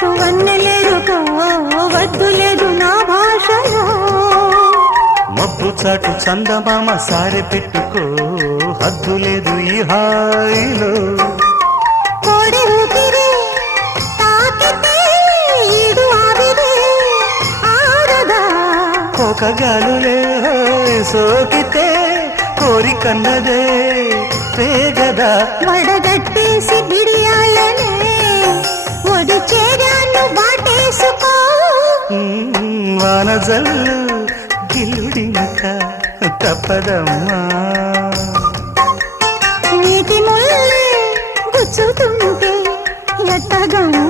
చాటు వన్నెలేరుకో వద్దు లేదు నా భాషలో. మబ్బు చాటు చందమామ సారె పెట్టుకో హద్దు లేదు ఈ హాయిలో. ఆరదా. కోకగాలులే సోకితే కోరికన్నదే పేగదా వడగట్టేసి బిడియాలనే ಮಾನ ಜಲ್ಲು ಗಿಲ್ಲುಡಿ ಮುಖ ತಪ್ಪದಮ್ಮ నీటి ముళ్ళు గుచ్చుతుంటే ఎట్టగమ్మ